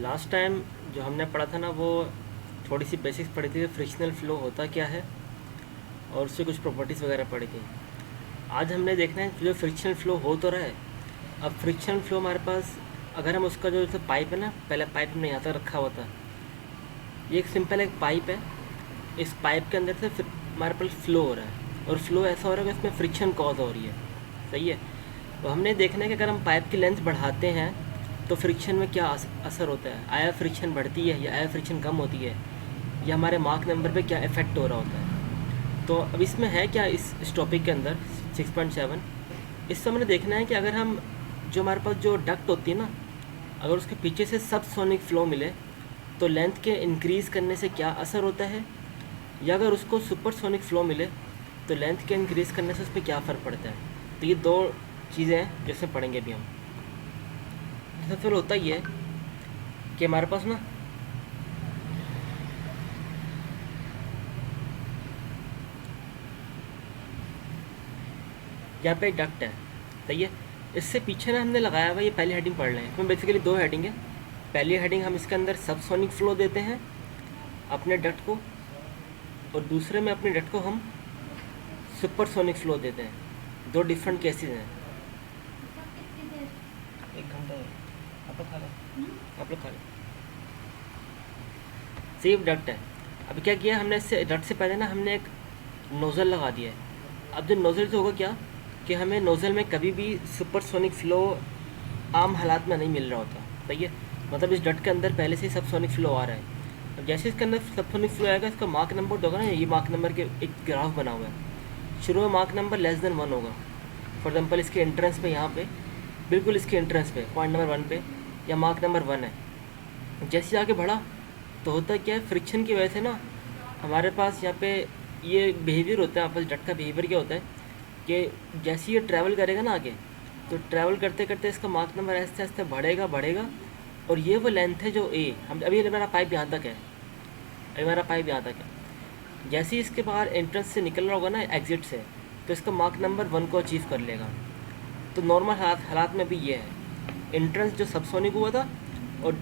Last time जो हमने पढ़ा था ना, वो थोड़ी सी बेसिक्स पढ़ी थी, फ्रिक्शनल फ़्लो होता क्या है और उससे कुछ प्रॉपर्टीज़ वगैरह पढ़ी थी। आज हमने देखना है जो फ्रिक्शनल फ़्लो हो तो रहा है। अब फ्रिक्शनल फ़्लो हमारे पास, अगर हम उसका जो जैसे पाइप है ना, पहले पाइप हमने यहाँ तक रखा हुआ था। ये एक सिंपल एक पाइप है। इस पाइप के अंदर से हमारे पास फ़्लो हो रहा है, और फ्लो ऐसा हो रहा है कि इसमें फ्रिक्शन कॉज हो रही है। सही है। तो हमने देखना है कि अगर हम पाइप की लेंथ बढ़ाते हैं तो फ्रिक्शन में क्या असर होता है। आया फ्रिक्शन बढ़ती है या आया फ्रिक्शन कम होती है, या हमारे मार्क नंबर पे क्या इफ़ेक्ट हो रहा होता है। तो अब इसमें है क्या, इस टॉपिक के अंदर 6.7 इससे हमने देखना है कि अगर हम, जो हमारे पास जो डक्ट होती है ना, अगर उसके पीछे से सब सोनिक फ़्लो मिले तो लेंथ के इंक्रीज़ करने से क्या असर होता है, या अगर उसको सुपरसोनिक फ़्लो मिले तो लेंथ के इंक्रीज़ करने से उस पर क्या फ़र्क पड़ता है। तो ये दो चीज़ें हैं जिससे पढ़ेंगे अभी हम। जैसे फिर होता ही है कि हमारे पास ना, यहाँ पे डक्ट है। सही है। इससे पीछे ना हमने लगाया हुआ, ये पहली हेडिंग पढ़ लें। इसमें बेसिकली दो हेडिंग है। पहली हेडिंग हम इसके अंदर सबसोनिक फ़्लो देते हैं अपने डक्ट को, और दूसरे में अपने डक्ट को हम सुपरसोनिक फ़्लो देते हैं। दो डिफरेंट केसेस हैं। एक घंटा है। आप लोग खा लो, आप लोग खा लो। सेफ डक्ट है। अब क्या किया हमने, इससे डक्ट से पहले ना हमने एक नोज़ल लगा दिया है। अब जो नोज़ल से होगा क्या, कि हमें नोज़ल में कभी भी सुपरसोनिक फ़्लो आम हालात में नहीं मिल रहा होता। सही है। मतलब इस डट के अंदर पहले से ही सबसोनिक फ़्लो आ रहा है। अब जैसे इसके अंदर सबसोनिक फ़्लो आएगा, इसका मार्क नंबर तो होगा ना, ये मार्क नंबर के एक ग्राफ बना हुआ है। शुरू में मार्क नंबर <1 होगा। फॉर एग्जांपल इसके एंट्रेंस पे, यहाँ पे बिल्कुल इसके एंट्रेंस पे पॉइंट नंबर 1 पे, या मार्क नंबर 1 है। जैसे आगे बढ़ा तो होता क्या है, फ्रिक्शन की वजह से ना हमारे पास यहाँ पे ये बिहेवियर होता है। आपस डट का बिहेवियर क्या होता है कि जैसे ये ट्रैवल करेगा ना आगे, तो ट्रैवल करते करते इसका मार्क नंबर आहिस्ते आहिस्ते बढ़ेगा बढ़ेगा। और ये वो लेंथ है जो ए, हम अभी मेरा पाइप यहाँ तक है, अभी मेरा पाइप यहाँ तक है। जैसे ही इसके बाहर एंट्रेंस से निकल रहा होगा ना, एग्जिट से, तो इसका मार्क नंबर 1 को अचीव कर लेगा। तो नॉर्मल हालात में भी ये है, एंट्रेंस जो सबसोनिक हुआ था, और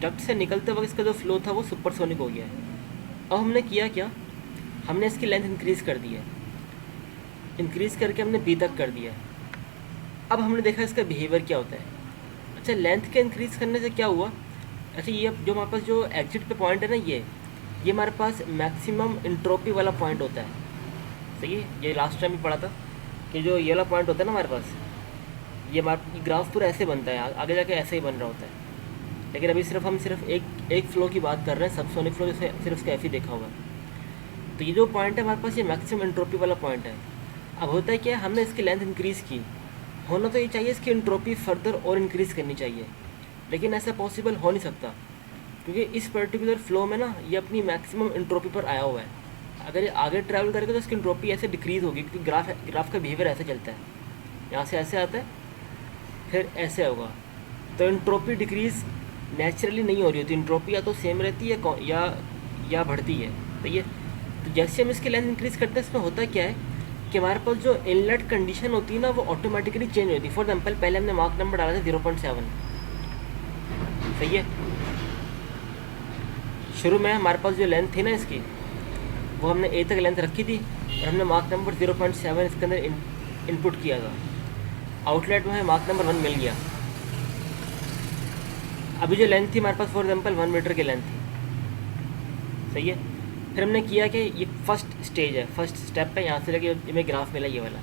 डक्ट से निकलते वक्त इसका जो फ्लो था वो सुपरसोनिक हो गया है। अब हमने किया क्या, हमने इसकी लेंथ इंक्रीज़ कर दी है। इंक्रीज़ करके हमने बी तक कर दिया है। अब हमने देखा इसका बिहेवियर क्या होता है। अच्छा, लेंथ के इंक्रीज़ करने से क्या हुआ। अच्छा, ये जो हमारे पास जो एग्जिट पे पॉइंट है ना, ये हमारे पास मैक्सिमम इंट्रोपी वाला पॉइंट होता है। सही है। ये लास्ट टाइम भी पढ़ा था कि जो ये वाला पॉइंट होता है ना हमारे पास, ये हमारा ग्राफ पूरा ऐसे बनता है, आगे जाके ऐसे ही बन रहा होता है। लेकिन अभी हम सिर्फ एक फ़्लो की बात कर रहे हैं, सबसोनिक फ़्लो, जैसे सिर्फ उसका एफ ही देखा हुआ है। तो ये जो पॉइंट है हमारे पास, ये मैक्सिमम एंट्रोपी वाला पॉइंट है। अब होता है क्या, हमने इसकी लेंथ इंक्रीज़ की, होना तो ये चाहिए इसकी एंट्रोपी फर्दर और इंक्रीज़ करनी चाहिए, लेकिन ऐसा पॉसिबल हो नहीं सकता, क्योंकि इस पर्टिकुलर फ्लो में ना ये अपनी मैक्सिमम एंट्रोपी पर आया हुआ है। अगर ये आगे ट्रैवल करेगा तो इसकी एंट्रोपी ऐसे डिक्रीज़ होगी, क्योंकि ग्राफ का बिहेवियर ऐसे चलता है। यहाँ से ऐसे आता है, फिर ऐसे होगा। तो एंट्रोपी डिक्रीज़ नेचुरली नहीं हो रही होती। एंट्रोपी या तो सेम रहती है या बढ़ती है। तो ये, तो जैसे हम इसकी लेंथ इंक्रीज़ करते हैं, इसमें होता क्या है कि हमारे पास जो इनलेट कंडीशन होती है ना, वो ऑटोमेटिकली चेंज होती है। फॉर एग्जाम्पल पहले हमने मार्क नंबर डाला था 0.7। सही है। शुरू में हमारे पास जो लेंथ थी ना इसकी, वो हमने ए तक लेंथ रखी थी, और हमने मार्क नंबर 0.7 इसके अंदर इनपुट किया था। आउटलेट में हमें मार्क नंबर 1 मिल गया। अभी जो लेंथ थी हमारे पास, फॉर एग्जांपल 1 मीटर की लेंथ थी। सही है। फिर हमने किया कि ये फर्स्ट स्टेज है, फर्स्ट स्टेप है, यहाँ से लेके हमें ग्राफ मिला ये वाला।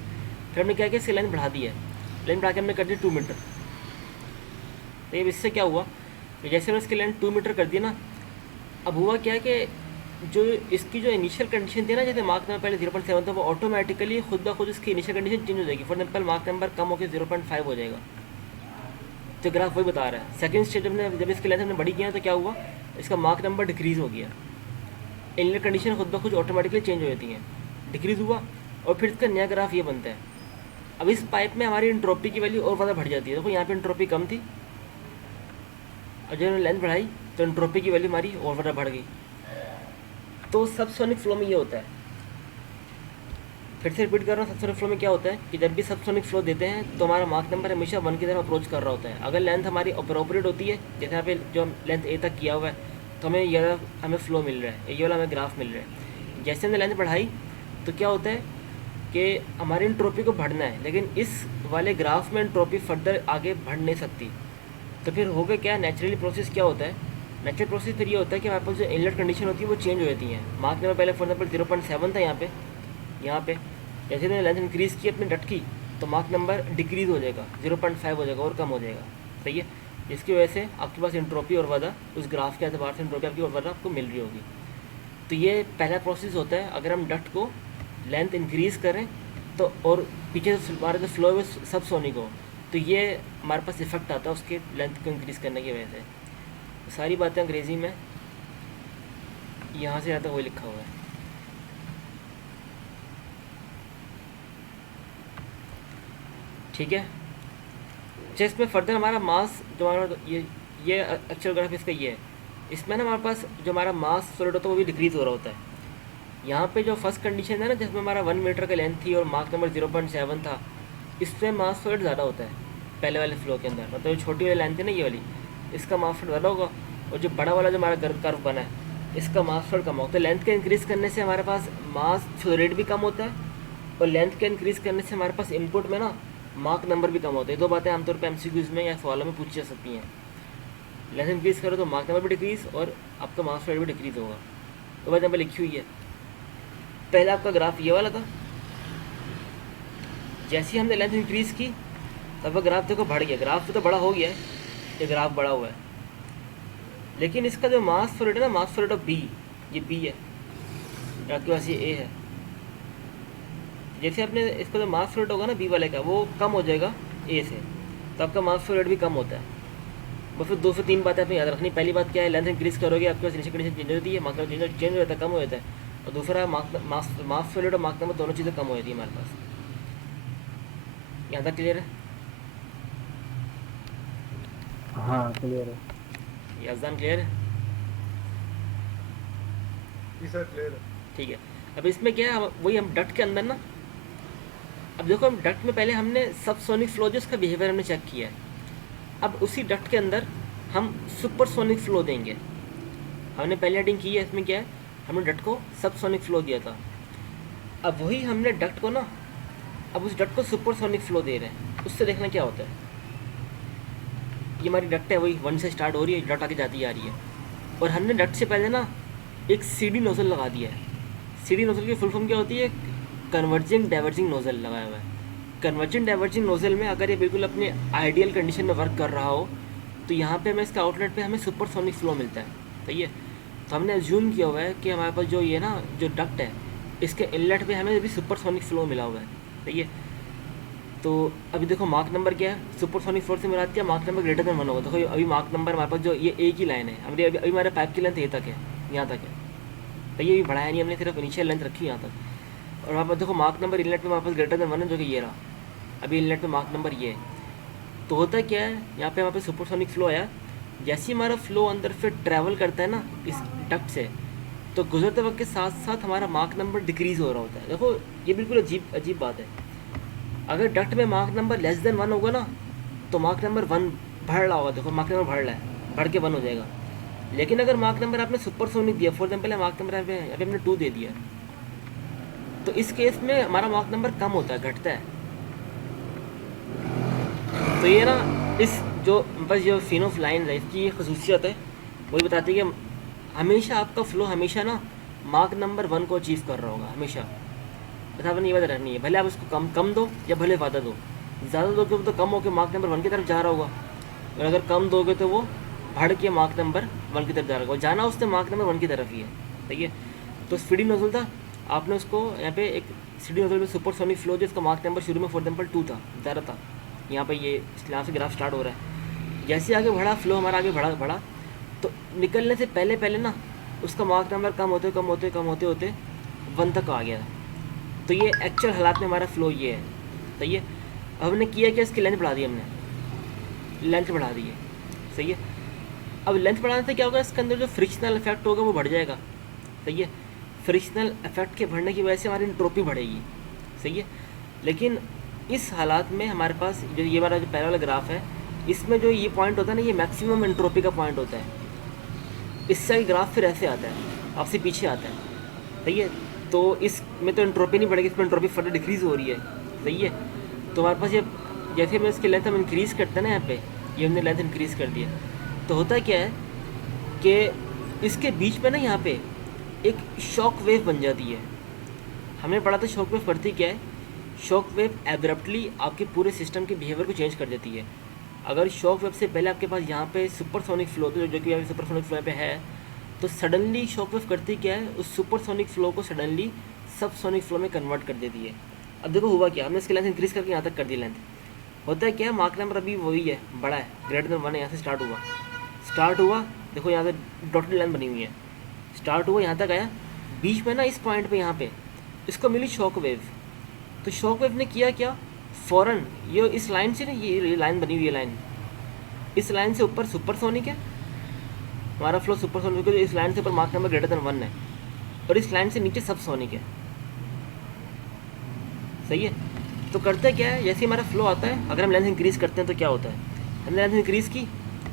फिर हमने क्या किया, इसकी लेंथ बढ़ा दी है। लेंथ बढ़ा के हमने कर दी 2 मीटर। तो ये इससे क्या हुआ कि जैसे हमने इसकी लेंथ 2 मीटर कर दी ना, अब हुआ क्या कि जो इसकी जो इनिशियल कंडीशन थी ना, जैसे मार्क नंबर पहले 0.7 था, वो ऑटोमेटिकली खुद ब खुद इसकी इनिशियल कंडीशन चेंज हो जाएगी। फॉर एग्जाम्पल मार्क नंबर कम होकर 0.5 हो जाएगा। तो ग्राफ वही बता रहा है। सेकंड स्टेज में जब इसकी लेंथ हमने बड़ी किया तो क्या हुआ, इसका मार्क नंबर डिक्रीज़ हो गया। इनलेट कंडीशन खुद ब खुद ऑटोमेटिकली चेंज हो जाती हैं, डिक्रीज़ हुआ, और फिर इसका नया ग्राफ ये बनता है। अब इस पाइप में हमारी इंट्रोपी की वैल्यू और ज़्यादा बढ़ जाती है। देखो यहाँ पे इंट्रोपी कम थी, और जब लेंथ बढ़ाई तो इंट्रोपी की वैल्यू हमारी और ज़्यादा बढ़ गई। तो सबसोनिक फ्लो में ये होता है। फिर से रिपीट कर रहा हूँ, सबसोनिक फ्लो में क्या होता है कि जब भी सबसोनिक फ्लो देते हैं तो हमारा मार्क नंबर हमेशा 1 की तरफ अप्रोच कर रहा होता है। अगर लेंथ हमारी अप्रोप्रिएट होती है, जैसे यहाँ पे जो लेंथ ए तक किया हुआ है, तो हमें ये वाला हमें फ्लो मिल रहा है, ये वाला हमें ग्राफ मिल रहा है। जैसे हमने लेंथ बढ़ाई तो क्या होता है कि हमारी एंट्रोपी को बढ़ना है, लेकिन इस वाले ग्राफ में एंट्रोपी फर्दर आगे बढ़ नहीं सकती। तो फिर होगा क्या, नेचुरली प्रोसेस क्या होता है, नेचुरल प्रोसेस फिर ये होता है कि हमारे पास जो इनलेट कंडीशन होती है वो चेंज हो जाती है। मार्क नंबर पहले फॉर एग्जाम्पल 0.7 था, यहाँ पे जैसे मैंने लेंथ इंक्रीज़ की अपनी डट की, तो मार्क नंबर डिक्रीज़ हो जाएगा, 0.5 हो जाएगा और कम हो जाएगा। सही है, जिसकी वजह से आपके पास एंट्रोपी और वादा उस ग्राफ के एतबार से एंट्रोपी आपकी और वादा आपको मिल रही होगी। तो ये पहला प्रोसेस होता है। अगर हम डट को लेंथ इंक्रीज़ करें तो, और पीछे से हमारा जो फ्लो है सब सोनिक हो, तो ये हमारे पास इफेक्ट आता है उसके लेंथ को इंक्रीज़ करने की वजह से। सारी बातें अंग्रेज़ी में यहाँ से आता वही लिखा हुआ है। ठीक है, अच्छा इसमें फर्दर हमारा मास जो हमारा ये एक्चुअल ग्राफ इसका ये है, इसमें ना हमारे पास जो हमारा मास सॉलिड होता है वो भी डिक्रीज़ हो रहा होता है। यहाँ पे जो फर्स्ट कंडीशन है ना, जिसमें हमारा 1 मीटर का लेंथ थी और मार्क नंबर 0.7 था, इसमें मास सॉलिड ज़्यादा होता है पहले वाले फ्लो के अंदर। मतलब जो छोटी वाली लेंथ है ना ये वाली, इसका मास सॉलिड ज़्यादा होगा, और जो बड़ा वाला जो हमारा कर्व बना है इसका मास सॉलिड कम होगा। तो लेंथ के इंक्रीज़ करने से हमारे पास मास फ्लो रेट भी कम होता है, और लेंथ के इंक्रीज़ करने से हमारे पास इनपुट में ना मार्क नंबर भी कम होते हैं। दो बातें आमतौर पर एमसीक्यूज़ में या सवालों में पूछी जा सकती हैं। लेंथ इंक्रीज़ करो तो मार्क नंबर भी डिक्रीज़ और आपका मास रेट भी डिक्रीज़ होगा। तो बात यहाँ पर लिखी हुई है। पहले आपका ग्राफ ये वाला था, जैसे ही हमने लेंथ इंक्रीज़ की तब ग्राफ देखो बढ़ गया। ग्राफ तो बड़ा हो गया है, ये ग्राफ बड़ा हुआ है, लेकिन इसका जो मास फ्लो रेट है ना, mass flow rate of B, ये बी है, आपके पास ये ए है। जैसे आपने इसका जो मास फ्लो रेट होगा ना बी वाले का, वो कम हो जाएगा ए से, तो आपका मास फ्लो रेट भी कम होता है। बस फिर 2 से 3 बातें आपने याद रखनी। पहली बात क्या है, लेंथ इंक्रीज़ करोगे आपके पास इनिशियल कंडीशन चेंज होती है, मार्क नंबर चेंज हो जाता है, कम हो जाता है। और दूसरा मास फ्लो रेट और मार्क नंबर दोनों चीज़ें कम हो जाती है हमारे पास। यहाँ तक क्लियर है? हाँ क्लियर है। याजदान क्लियर है? जी सर क्लियर है। ठीक है। अब इसमें क्या है, वही हम डट के अंदर ना, अब देखो हम डट में पहले हमने सबसोनिक फ्लो जो उसका बिहेवियर हमने चेक किया है। अब उसी डट के अंदर हम सुपरसोनिक फ्लो देंगे। हमने पहले हेडिंग की है, इसमें क्या है, हमने डट को सबसोनिक फ्लो दिया था। अब वही हमने डट को ना, अब उस डट को सुपरसोनिक फ्लो दे रहे हैं। उससे देखना क्या होता है, ये हमारी डट है, वही 1 से स्टार्ट हो रही है, डट आगे जाती जा रही है, और हमने डट से पहले ना एक सीडी नोजल लगा दिया है। सीडी नोजल की फुल फॉर्म क्या होती है, कन्वर्जिंग डाइवर्जिंग नोजल लगाया हुआ है। कन्वर्जिंग डाइवर्जिंग नोजल में अगर ये बिल्कुल अपने आइडियल कंडीशन में वर्क कर रहा हो, तो यहाँ पे हमें इसका आउटलेट पे हमें सुपरसोनिक फ्लो मिलता है। सही है, तो हमने एज्यूम किया हुआ है कि हमारे पास जो ये ना जो डक्ट है, इसके इनलेट पे हमें अभी सुपरसोनिक फ्लो मिला हुआ है। सही है, तो अभी देखो मार्क नंबर क्या है, सुपरसोनिक फ्लो से मिलाती है, मार्क नंबर ग्रेटर देन 1 होगा। देखो अभी मार्क नंबर हमारे पास जो ये ए की लाइन है, अभी हमारे पाइप की लेंथ ए तक है, यहाँ तक है, तो ये भी बढ़ाया नहीं हमने, सिर्फ इनिशियल लेंथ रखी यहाँ तक। और वहाँ पर देखो मार्क नंबर इनलेट में हमारे पास ग्रेटर देन 1 है, जो कि ये रहा। अभी इनलेट में मार्क नंबर ये है। तो होता क्या है, यहाँ पे हमारे पास सुपरसोनिक फ्लो आया। जैसे ही हमारा फ्लो अंदर फिर ट्रैवल करता है ना इस डक्ट से, तो गुजरते वक्त के साथ साथ हमारा मार्क नंबर डिक्रीज़ हो रहा होता है। देखो ये बिल्कुल अजीब बात है। अगर डक्ट में मार्क नंबर लेस देन 1 होगा ना, तो मार्क नंबर 1 बढ़ रहा होगा। देखो मार्क नंबर बढ़ रहा है, बढ़ के 1 हो जाएगा। लेकिन अगर मार्क नंबर आपने सुपरसोनिक दिया, फॉर एग्जाम्पल मार्क नंबर अभी हमने 2 दे दिया, तो इस केस में हमारा मार्क नंबर कम होता है, घटता है। तो ये ना इस जो बस जो फिनोफ लाइन है, इसकी ये खसूसियत है, वही बताती है कि हमेशा आपका फ्लो हमेशा ना मार्क नंबर 1 को अचीव कर रहा होगा हमेशा। बस आपने ये बात रखनी है, भले आप उसको कम दो या भले ज़्यादा दो। ज़्यादा दोगे तो कम होकर मार्क नंबर 1 की तरफ जा रहा होगा, और अगर कम दोगे तो वो बढ़ के मार्क नंबर 1 की तरफ जा रहा होगा। जाना उसने मार्क नंबर 1 की तरफ ही है। ठीक है, तो स्पीडी नोजल था, आपने उसको यहाँ पे एक स्पीडी नोजल में सुपरसोनिक फ्लो जो इसका मार्क नंबर शुरू में फॉर एग्जाम्पल 2 था, ज़्यादा था। यहाँ पे ये यहाँ से ग्राफ स्टार्ट हो रहा है। जैसे आगे बढ़ा फ्लो हमारा आगे बढ़ा, तो निकलने से पहले ना उसका मार्क नंबर कम होते 1 तक आ गया। तो ये एक्चुअल हालात में हमारा फ्लो ये है। सही है, अब हमने किया क्या, इसकी लेंथ बढ़ा दी, हमने लेंथ बढ़ा दी है। सही है, अब लेंथ बढ़ाने से क्या होगा, इसके अंदर जो फ्रिक्शनल इफेक्ट होगा वो बढ़ जाएगा। सही है, फ्रिक्शनल इफेक्ट के बढ़ने की वजह से हमारी एंट्रोपी बढ़ेगी। सही है। लेकिन इस हालात में हमारे पास जो ये वाला जो पहला वाला ग्राफ है, इसमें जो ये पॉइंट होता है ना, ये मैक्सिमम एंट्रोपी का पॉइंट होता है। इससे ग्राफ फिर ऐसे आता है, आपसे पीछे आता है, सही है। तो इसमें तो एंट्रोपी नहीं बढ़ेगी, इसमें एंट्रोपी फर्दर डिक्रीज़ हो रही है, सही है। तो हमारे पास ये जैसे मैं इसकी लेंथ हम इंक्रीज़ करते हैं ना, यहाँ पे ये हमने लेंथ इंक्रीज़ कर दिया, तो होता क्या है कि इसके बीच में ना यहाँ पे एक शॉक वेव बन जाती है। हमने पढ़ा था शॉक वेव करती क्या है। शॉक वेव एब्रप्टली आपके पूरे सिस्टम के बिहेवियर को चेंज कर देती है। अगर शॉक वेव से पहले आपके पास यहाँ पे सुपरसोनिक फ्लो, तो जो कि यहाँ सुपरसोनिक फ्लो पे है, तो सडनली शॉक वेव करती क्या है, उस सुपरसोनिक फ्लो को सडनली सबसोनिक फ्लो में कन्वर्ट कर देती है। अब देखो हुआ क्या, हमने इसकी लेंथ इंक्रीज़ करके यहाँ तक कर दी लेंथ। होता है क्या, मार्क नंबर अभी वही है, बड़ा है, ग्रेटर देन 1 है, यहाँ से स्टार्ट हुआ, देखो यहाँ से डॉटेड लाइन बनी हुई है, स्टार्ट हुआ यहाँ तक आया, बीच में ना इस पॉइंट पे यहाँ पे इसको मिली शॉक वेव। तो शॉक वेव ने किया क्या, फ़ौरन ये इस लाइन से ना, ये लाइन बनी हुई है लाइन, इस लाइन से ऊपर सुपरसोनिक है हमारा फ्लो, सुपरसोनिक है, इस लाइन से ऊपर मार्क नंबर ग्रेटर देन 1 है, और इस लाइन से नीचे सबसोनिक है, सही है। तो करते क्या है, जैसे ही हमारा फ्लो आता है, अगर हम लेंथ इंक्रीज़ करते हैं तो क्या होता है, हमने लेंथ इंक्रीज़ की,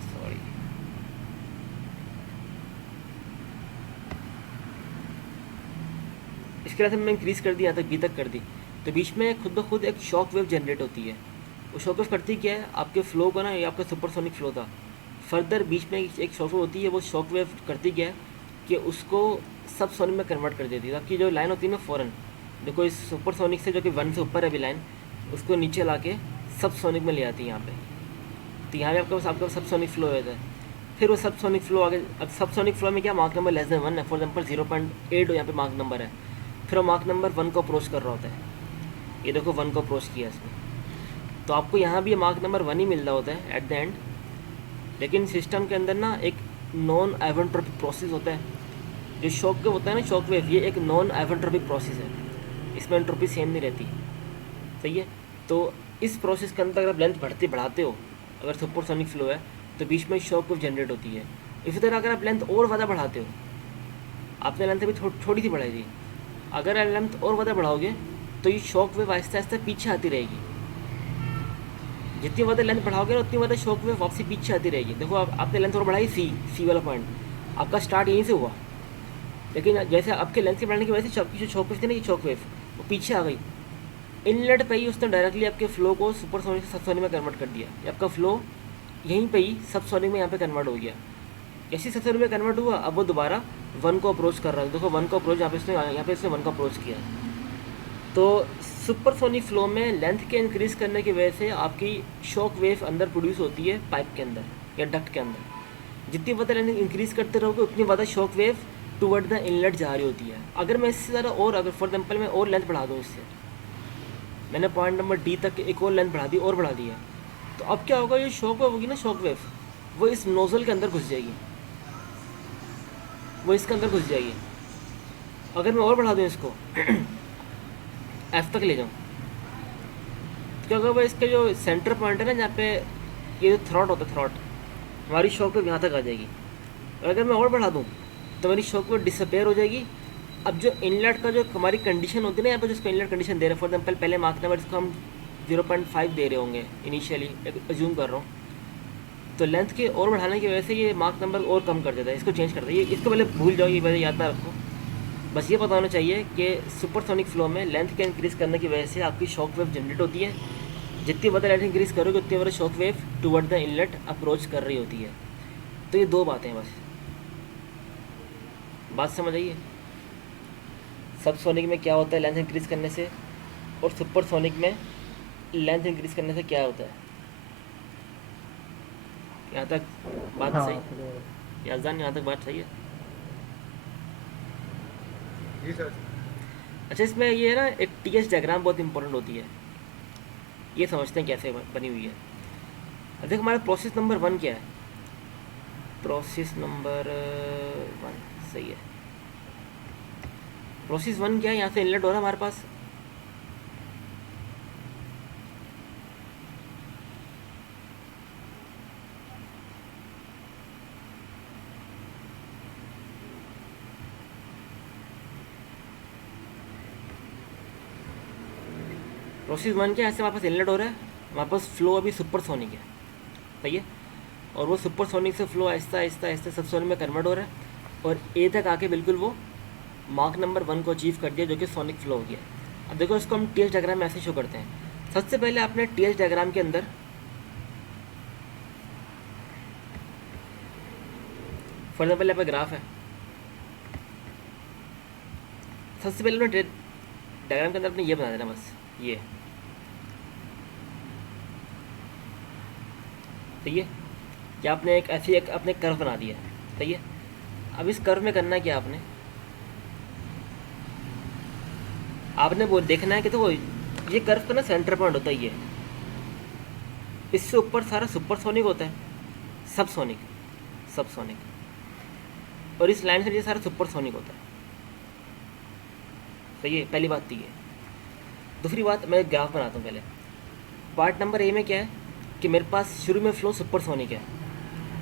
सॉरी, इसके लिए हमने इंक्रीज़ कर दी, यहाँ तक बी तक कर दी, तो बीच में खुद ब खुद एक शॉक वेव जनरेट होती है। वो शॉक वेव करती क्या है, आपके फ्लो का ना, ये आपका सुपरसोनिक फ्लो था, फर्दर बीच में एक शॉक वेव होती है, वो शॉक वेव करती क्या है कि उसको सबसोनिक में कन्वर्ट कर देती है। आपकी जो लाइन होती है ना, फ़ौरन देखो इस सुपरसोनिक से जो कि 1 से ऊपर है अभी लाइन, उसको नीचे ला के सबसोनिक में ले आती है यहाँ पे। तो यहाँ पे आपका सबसोनिक फ्लो हो जाता है। फिर वो सबसोनिक फ्लो आगे, अब सबसोनिक फ्लो में क्या, मार्क नंबर लेस देन 1 है, फॉर एग्जाम्पल 0.8 यहाँ पे मार्क नंबर है, फिर वो मार्क नंबर 1 को अप्रोच कर रहा होता है, ये देखो 1 को अप्रोच किया इसमें, तो आपको यहाँ भी मार्क नंबर 1 ही मिल रहा होता है एट द एंड। लेकिन सिस्टम के अंदर ना एक नॉन आइवेंट्रोपिक प्रोसेस होता है, जो शॉक वेव होता है ना, शॉक वेव, ये एक नॉन आइवेंट्रोपिक प्रोसेस है, इसमें एंट्रोपी सेम नहीं रहती, सही है। तो इस प्रोसेस के अंदर अगर आप लेंथ बढ़ाते हो, अगर सुपरसोनिक फ्लो है, तो बीच में शॉक वेव जनरेट होती है। इसी तरह अगर आप लेंथ और ज़्यादा बढ़ाते हो, आपने लेंथ अभी थोड़ी सी बढ़ाई थी, अगर आप लेंथ और ज़्यादा बढ़ाओगे तो ये शॉक वेव आहिस्ता आहिस्ता पीछे आती रहेगी। जितनी ज़्यादा लेंथ बढ़ाओगे ना, उतनी ज़्यादा शॉक वेव वापसी पीछे आती रहेगी। देखो आपने लेंथ और बढ़ाई, सी वाला पॉइंट, आपका स्टार्ट यहीं से हुआ, लेकिन जैसे आपके लेंथ के बढ़ाने की वजह से जो शॉक वेव थी ना, ये शॉक वेव वो पीछे आ गई, इनलेट पे ही उसने डायरेक्टली आपके फ्लो को सुपरसोनिक से सबसोनिक में कन्वर्ट कर दिया। ये आपका फ्लो यहीं पे ही सबसोनिक में यहाँ पे कन्वर्ट हो गया। जैसे सबसोनिक में कन्वर्ट हुआ, अब वो दोबारा 1 को अप्रोच कर रहा है, देखो 1 को अप्रोच यहाँ पे इसने 1 को अप्रोच किया। तो सुपरसोनिक फ्लो में लेंथ के इंक्रीज़ करने की वजह से आपकी शॉक वेव अंदर प्रोड्यूस होती है पाइप के अंदर या डक्ट के अंदर। जितनी ज़्यादा लेंथ इंक्रीज़ करते रहोगे, उतनी ज़्यादा shock wave toward the inlet जा रही होती है। अगर मैं इससे ज़्यादा और, अगर फॉर एग्जाम्पल मैं और लेंथ बढ़ा दूँ, इससे मैंने पॉइंट नंबर डी तक एक और लेंथ बढ़ा दी, और बढ़ा दी है, तो अब क्या होगा, ये शॉक वेव होगी ना, शॉक वेव वो इस नोज़ल के अंदर घुस जाएगी, वो इसके अंदर घुस जाएगी। अगर मैं और बढ़ा दूँ इसको एफ तक ले जाऊँ, तो क्या होगा, वो इसके जो सेंटर पॉइंट है ना, जहाँ पे ये जो थ्रॉट होता है, थ्रॉट, हमारी शॉक वेव यहाँ तक आ जाएगी। और अगर मैं और बढ़ा दूँ तो मेरी शॉक वेव डिसअपेयर हो जाएगी। अब जो इनलेट का जो हमारी कंडीशन होती है ना, यहाँ पर जिसको इनलेट कंडीशन दे रहे हैं, फॉर एग्जाम्पल पहले मार्क नंबर इसको हम 0.5 दे रहे होंगे इनिशियली, एज्यूम कर रहा हूँ, तो लेंथ के और बढ़ाने की वजह से ये मार्क नंबर और कम कर देता है, इसको चेंज करता है। ये इसको पहले भूल जाओ, ये पहले याद ना रखो, बस ये पता होना चाहिए कि सुपरसोनिक फ्लो में लेंथ के इंक्रीज़ करने की वजह से आपकी शॉक वेव जनरेट होती है। जितनी ज़्यादा लेंथ इंक्रीज़ करोगे, उतनी ज़्यादा shock wave toward the inlet approach कर रही होती है। तो ये दो बातें हैं बस, बात समझ आइए। सबसोनिक में क्या होता है लेंथ इंक्रीज़ करने से, और सुपरसोनिक में लेंथ इंक्रीज़ करने से क्या होता है। यहाँ तक बात हाँ सही, क्लियर है। याजान, यहाँ तक बात सही है। जी सर। अच्छा, इसमें ये है ना, एक टी एच डायग्राम बहुत इंपॉर्टेंट होती है, ये समझते हैं कैसे बनी हुई है। अब देखो हमारा प्रोसेस नंबर 1 क्या है, प्रोसेस नंबर 1 सही है। प्रोसेस 1 क्या है, यहाँ से इनलेट हो रहा है हमारे पास, प्रोसेस 1 क्या है, ऐसे हमारे पास इनलेट हो रहा है, हमारे पास फ्लो अभी सुपरसोनिक है, सही है, और वो सुपरसोनिक से फ्लो आहिस्ता आहिस्ता आहिस्ता सबसोनिक में कन्वर्ट हो रहा है और ए तक आके बिल्कुल वो मार्क नंबर 1 को अचीव कर दिया, जो कि सोनिक फ्लो हो गया। अब देखो इसको हम टी एच डायग्राम में ऐसे शो करते हैं। सबसे पहले आपने टी एच डायग्राम के अंदर फॉर एग्जाम्पल यहाँ पे ग्राफ है, सबसे पहले अपने डायग्राम के अंदर अपने ये बना देना, बस ये, सही है, कि आपने एक ऐसी एक अपने कर्व बना दिया है, सही है। अब इस कर्व में करना क्या आपने, आपने वो देखना है कि तो ये कर्व का ना सेंटर पॉइंट होता है ये, इससे ऊपर सारा सुपरसोनिक होता है, सबसोनिक, सबसोनिक, और इस लाइन से ये सारा सुपरसोनिक होता है, सही है। पहली बात तो ये। दूसरी बात, मैं ग्राफ बनाता हूँ पहले। पार्ट नंबर ए में क्या है कि मेरे पास शुरू में फ्लो सुपरसोनिक है,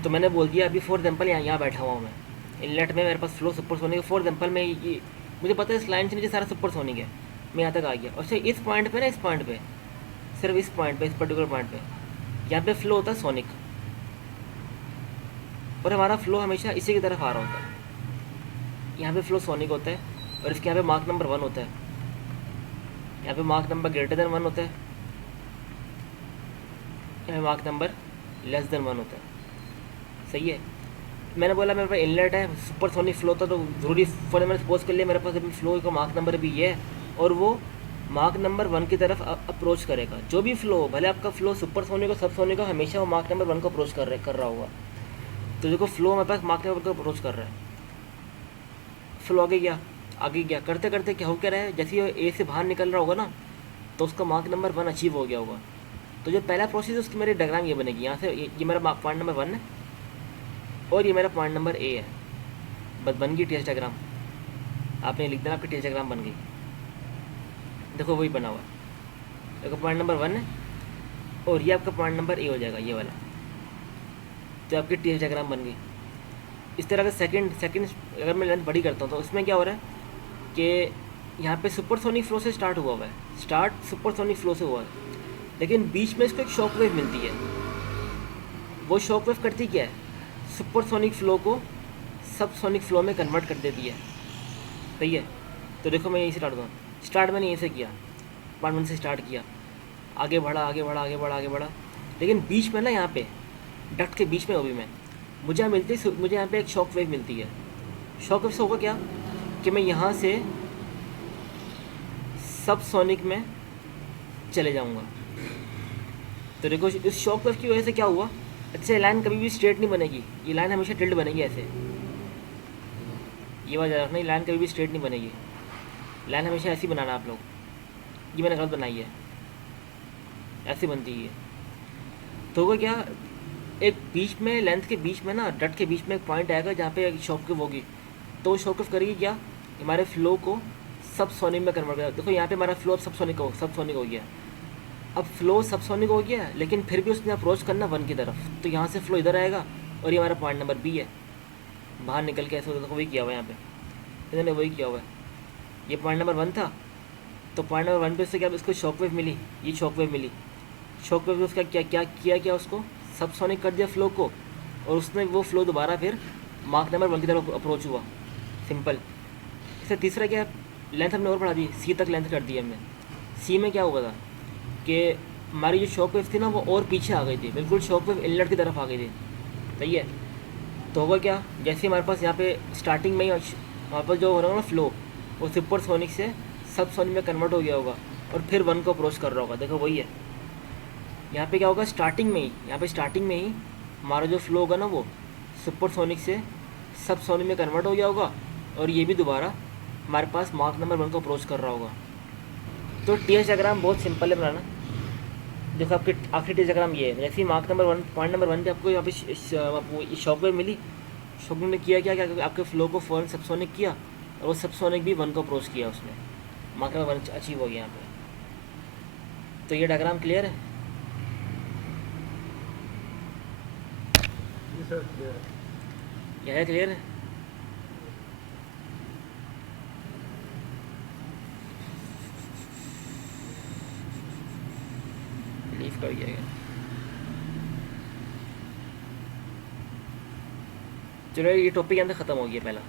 तो मैंने बोल दिया अभी फॉर एग्जाम्पल यहाँ बैठा हुआ हूँ मैं, इनलेट में मेरे पास फ्लो सुपरसोनिक है, फॉर एग्जाम्पल मैं ये, मुझे पता है इस लाइन से नीचे सारा सुपरसोनिक है, मैं यहाँ तक आ गया, और सिर्फ इस पॉइंट पे ना, इस पॉइंट पे, सिर्फ इस पॉइंट पे, इस पर्टिकुलर पॉइंट पे यहाँ पे फ्लो होता है सोनिक, और हमारा फ्लो हमेशा इसी की तरफ आ रहा होता है, यहाँ पे फ्लो सोनिक होता है, और इसके यहाँ पे मार्क नंबर 1 होता है, यहाँ पे मार्क नंबर ग्रेटर देन 1 होता है, यहाँ पे मार्क नंबर लेस देन 1 होता है, सही है। मैंने बोला मेरे पास इनलेट है, सुपरसोनिक फ्लो था, तो जरूरी फॉर मैंने सपोज कर लिया मेरे पास अभी फ्लो का मार्क नंबर भी ये है, और वो मार्क नंबर 1 की तरफ अप्रोच करेगा। जो भी फ्लो, भले आपका फ्लो सुपरसोनिक हो सबसोनिक हो, हमेशा वो मार्क नंबर 1 को अप्रोच कर रहा होगा। तो देखो फ्लो मेरे पास मार्क नंबर 1 को अप्रोच कर रहा है, फ्लो आगे गया, आगे गया, करते करते क्या हो क्या रहा है, जैसे ये ए से बाहर निकल रहा होगा ना, तो उसका मार्क नंबर 1 अचीव हो गया होगा। तो जो पहला प्रोसेस है उसकी मेरी डायग्राम ये बनेगी, यहाँ से ये मेरा पॉइंट नंबर 1 है, और ये मेरा पॉइंट नंबर ए है, बस बन गई टी एच डायग्राम। आपने लिख देना, आपकी टी एच डायग्राम बन गई, देखो वही बना हुआ है, देखो पॉइंट नंबर 1 है, और ये आपका पॉइंट नंबर ए हो जाएगा, ये वाला, तो आपकी टी एच डायग्राम बन गई। इस तरह का सेकंड अगर मैं लेंथ बड़ी करता हूँ तो उसमें क्या हो रहा है कि यहाँ पे सुपरसोनिक फ्लो से स्टार्ट हुआ है, स्टार्ट सुपरसोनिक फ्लो से हुआ है, लेकिन बीच में इसको एक शॉक वेव मिलती है। वो शॉक वेव करती क्या है, सुपरसोनिक फ्लो को सबसोनिक फ्लो में कन्वर्ट कर देती है, सही है। तो देखो मैं यहीं से स्टार्ट हुआ, स्टार्ट मैंने यहीं से किया, पॉइंट 1 से स्टार्ट किया, आगे बढ़ा आगे बढ़ा आगे बढ़ा आगे बढ़ा, लेकिन बीच में ना, यहाँ पे डक्ट के बीच में हो भी मैं, मुझे यहाँ पे एक शॉक वेव मिलती है। शॉक वेव से होगा क्या कि मैं यहाँ से सबसोनिक में चले जाऊँगा। तो देखो इस शॉक वेव की वजह से क्या हुआ, अच्छा लाइन कभी भी स्ट्रेट नहीं बनेगी, ये लाइन हमेशा टिल्ट बनेगी ऐसे, ये बात याद रखना, ये लाइन कभी भी स्ट्रेट नहीं बनेगी, लाइन हमेशा ऐसी बनाना आप लोग, ये मैंने गलत बनाई है, ऐसी बनती है। तो होगा क्या, एक बीच में लेंथ के बीच में ना, डट के बीच में एक पॉइंट आएगा जहाँ पे शॉक वेव होगी, तो वो शॉक वेव करेगी क्या, हमारे फ्लो को सबसोनिक में कन्वर्ट करेगा। देखो यहाँ पे हमारा फ्लो अब सबसोनिक हो गया, अब फ्लो सबसोनिक हो गया, लेकिन फिर भी उसने अप्रोच करना 1 की तरफ, तो यहाँ से फ्लो इधर आएगा, और ये हमारा पॉइंट नंबर बी है, बाहर निकल के ऐसे होता, देखो वही किया हुआ है यहाँ पे, इन्होंने वही किया हुआ है, ये पॉइंट नंबर 1 था, तो पॉइंट नंबर 1 पे उससे क्या, इसको शॉक वेव मिली, ये शॉक वेव मिली, शॉक वेव उसका क्या किया उसको सबसोनिक कर दिया फ्लो को, और उसने वो फ्लो दोबारा फिर मार्क नंबर 1 की तरफ अप्रोच हुआ, सिंपल। इससे तीसरा क्या, लेंथ हमने और बढ़ा दी, सी तक लेंथ कर दी हमने। सी में क्या हुआ था कि हमारी जो शॉक वेव थी ना, वो और पीछे आ गई थी, बिल्कुल शॉक वेव इनलेट की तरफ आ गई थी, सही है। तो होगा क्या, जैसे हमारे पास यहाँ पे स्टार्टिंग में ही हमारे पास जो हो रहा होगा ना फ्लो, वो सुपरसोनिक से सबसोनिक में कन्वर्ट हो गया होगा, और फिर 1 को अप्रोच कर रहा होगा, देखो वही है। यहाँ पे क्या होगा, स्टार्टिंग में ही हमारा जो फ्लो होगा ना, वो सुपरसोनिक से सबसोनिक में कन्वर्ट हो गया होगा, और ये भी दोबारा हमारे पास मार्क नंबर 1 को अप्रोच कर रहा होगा। तो टी एच डायग्राम बहुत सिंपल है बनाना। देखो आपके आखिरी टी एच डायग्राम ये है, जैसे ही मार्क नंबर 1 पॉइंट नंबर 1 पे आपको यहाँ पे शॉक वेव मिली, शॉक वेव ने किया क्या, आपके फ्लो को फ़ौरन सबसोनिक किया, और वो सबसोनिक भी 1 को अप्रोच किया, उसने मार्क नंबर 1 अचीव हो गया यहाँ पे। तो ये डायग्राम क्लियर है? जी सर क्लियर है। यह है क्लियर है? एक्सप्लोर किया गया। चलो ये टॉपिक के अंदर ख़त्म हो गया पहला।